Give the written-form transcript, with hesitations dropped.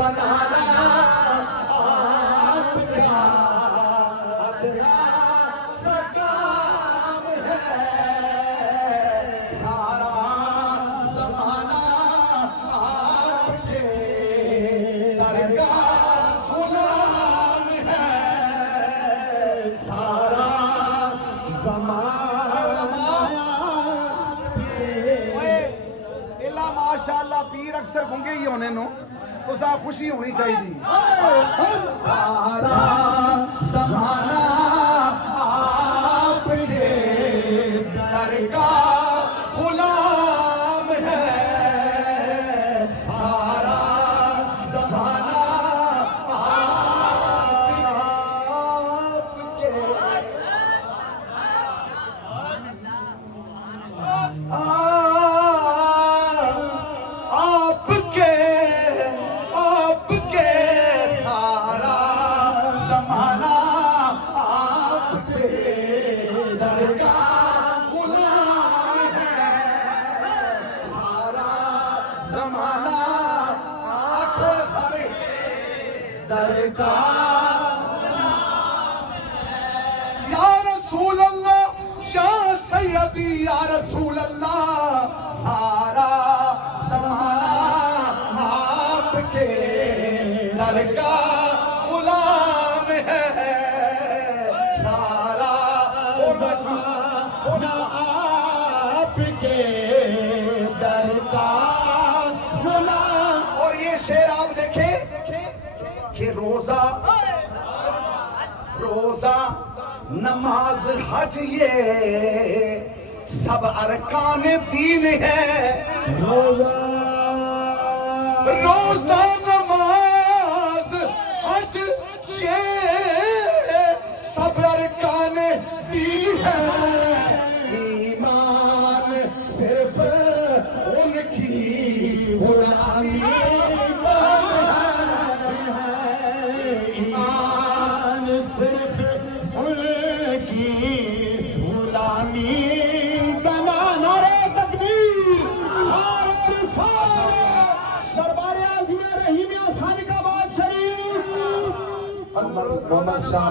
بنانا آپ کا ادنا سا کام ہے، سارا زمانہ آپ کے در کا غلام ہے، سارا ماشاءاللہ پیر اکثر گنگے ہی ہونے نو تو سا خوشی ہونی چاہیے. سارا زمانہ آپ کے در کا غلام ہے، سارا زمانہ آپ کے سارا زمانہ آپ کے در کا غلام ہے، سارا زمانہ آنکھوں سارے در کا یا رسول اللہ یا سیدی یا رسول اللہ، سارا زمانہ آپ کے در کا غلام ہے، سارا زمانہ آپ کے در کا غلام. اور یہ شعر آپ دیکھیں کہ روزہ نماز حج یہ سب ارکان دین ہے، روزہ نماز حج یہ سب ارکان دین ہے، ایمان صرف ان کی غلامی ہے، ایمان صرف ان کی غلامی بنا. نعرہ تکبیر، نعرہ رسالت، دربار عظیم رحیم آسانی کا بات شریف. محمد شاہ